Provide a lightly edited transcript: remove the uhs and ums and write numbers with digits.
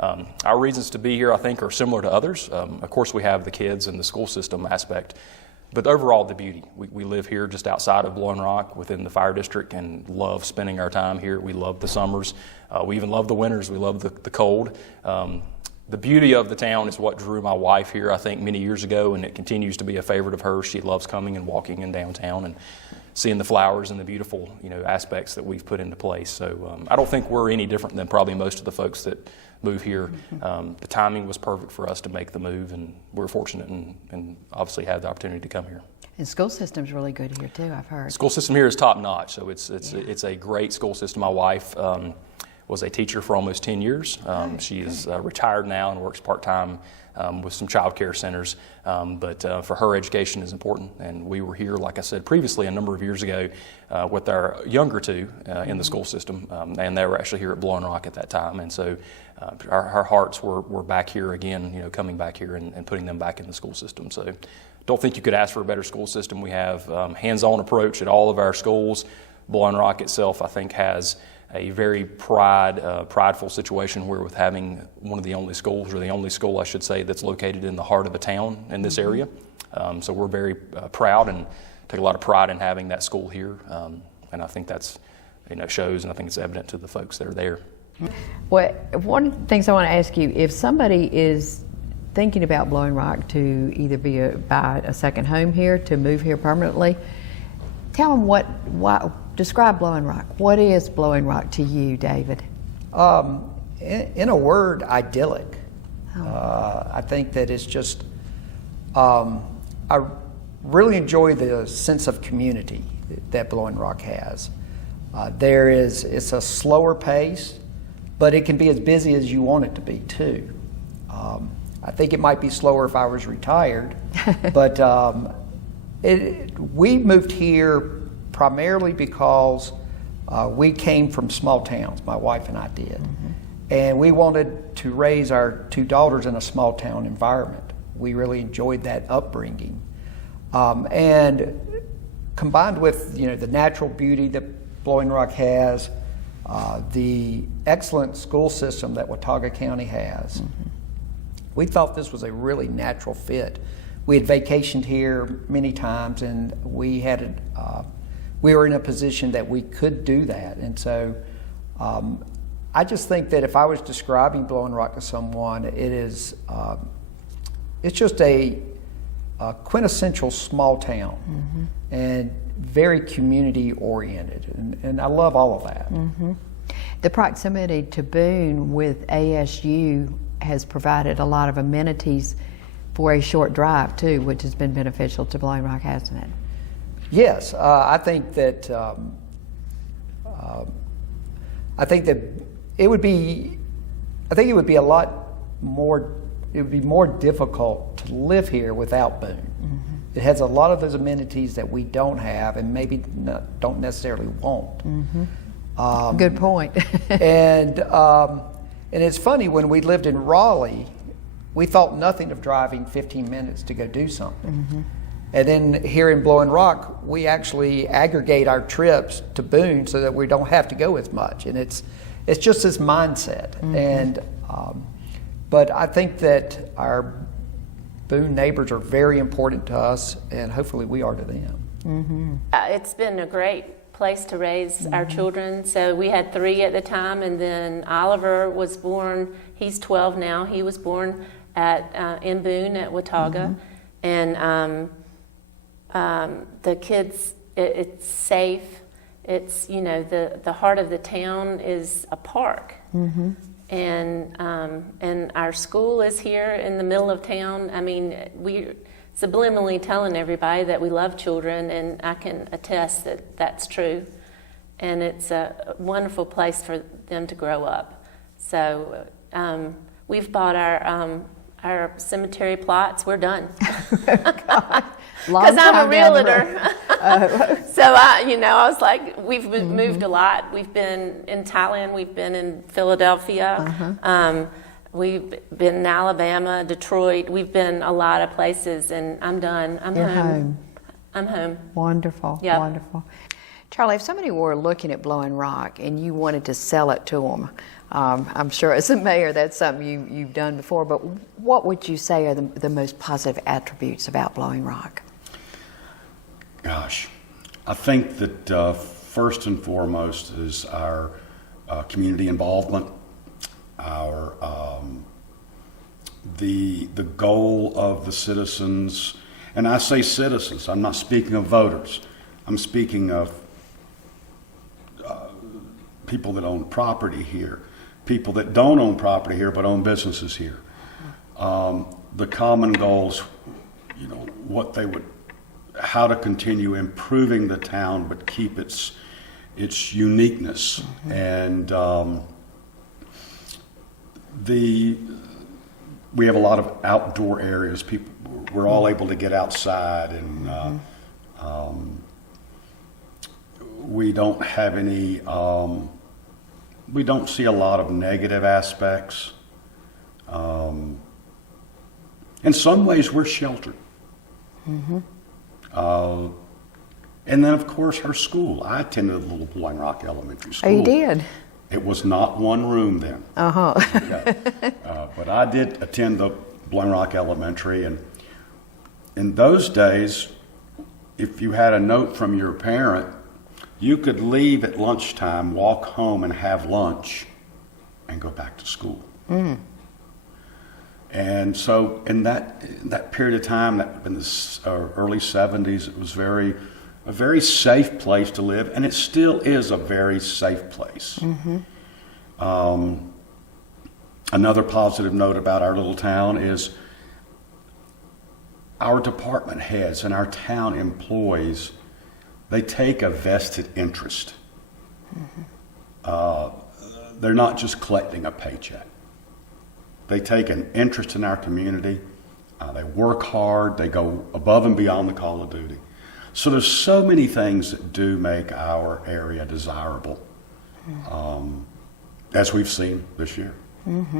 Our reasons to be here, I think, are similar to others. Of course, we have the kids and the school system aspect, but overall the beauty. We live here just outside of Blowing Rock within the fire district and love spending our time here. We love the summers. We even love the winters. We love the cold. The beauty of the town is what drew my wife here, I think, many years ago, and it continues to be a favorite of hers. She loves coming and walking in downtown and seeing the flowers and the beautiful, aspects that we've put into place. So I don't think we're any different than probably most of the folks that move here. The timing was perfect for us to make the move, and we're fortunate and obviously had the opportunity to come here. And school system's really good here too, I've heard. School system here is top notch, so it's a great school system. My wife was a teacher for almost 10 years. She is retired now and works part-time with some child care centers, but for her, education is important. And we were here, like I said previously, a number of years ago with our younger two in the school system, and they were actually here at Blowing Rock at that time. And so our hearts were back here again, coming back here and putting them back in the school system. So don't think you could ask for a better school system. We have hands-on approach at all of our schools. Blowing Rock itself, I think, has a very prideful situation where with having one of the only schools, or the only school I should say, that's located in the heart of a town in this area. So we're very proud and take a lot of pride in having that school here. And I think that's, shows, and I think it's evident to the folks that are there. Well, one of the things I want to ask you, if somebody is thinking about Blowing Rock to either buy a second home here, to move here permanently, tell them describe Blowing Rock. What is Blowing Rock to you, David? In a word, idyllic. I think that it's just, I really enjoy the sense of community that Blowing Rock has. It's a slower pace, but it can be as busy as you want it to be too. I think it might be slower if I was retired, but we moved here primarily because we came from small towns, my wife and I did. And we wanted to raise our two daughters in a small town environment. We really enjoyed that upbringing. And combined with the natural beauty that Blowing Rock has, the excellent school system that Watauga County has, we thought this was a really natural fit. We had vacationed here many times, and we were in a position that we could do that. And so I just think that if I was describing Blowing Rock to someone, it's just a quintessential small town and very community oriented, and I love all of that. The proximity to Boone with ASU has provided a lot of amenities for a short drive too, which has been beneficial to Blowing Rock, hasn't it? Yes, I think that it would be a lot more. It would be more difficult to live here without Boone. It has a lot of those amenities that we don't have, and maybe don't necessarily want. Good point. And it's funny, when we lived in Raleigh, we thought nothing of driving 15 minutes to go do something. And then here in Blowing Rock, we actually aggregate our trips to Boone so that we don't have to go as much. And it's just this mindset. But I think that our Boone neighbors are very important to us, and hopefully we are to them. It's been a great place to raise our children. So we had 3 at the time, and then Oliver was born. He's 12 now. He was born in Boone at Watauga, and the kids. It's safe. It's the heart of the town is a park, and our school is here in the middle of town. I mean, we're subliminally telling everybody that we love children, and I can attest that that's true. And it's a wonderful place for them to grow up. So we've bought our cemetery plots. We're done. Because I'm a realtor. So I was like, we've moved a lot. We've been in Thailand. We've been in Philadelphia. We've been in Alabama, Detroit. We've been a lot of places, and I'm done. I'm home. I'm home. Wonderful. Yep. Wonderful. Charlie, if somebody were looking at Blowing Rock and you wanted to sell it to them, I'm sure as a mayor that's something you've done before, but what would you say are the most positive attributes about Blowing Rock? Gosh, I think that first and foremost is our community involvement, our the goal of the citizens, and I say citizens, I'm not speaking of voters, I'm speaking of people that own property here, people that don't own property here but own businesses here. The common goals, you know, what they would, how to continue improving the town but keep its uniqueness. And we have a lot of outdoor areas. People, we're all able to get outside, and we don't have any. We don't see a lot of negative aspects. In some ways, we're sheltered. And then, of course, her school. I attended a little Blowing Rock Elementary School. Oh, you did? It was not one room then. Yeah. But I did attend the Blowing Rock Elementary, and in those days, if you had a note from your parent, you could leave at lunchtime, walk home and have lunch, and go back to school. And so in that period of time, that in the early 70s, it was a very safe place to live, and it still is a very safe place. Another positive note about our little town is our department heads and our town employees, they take a vested interest. They're not just collecting a paycheck. They take an interest in our community. They work hard. They go above and beyond the call of duty. So there's so many things that do make our area desirable, as we've seen this year.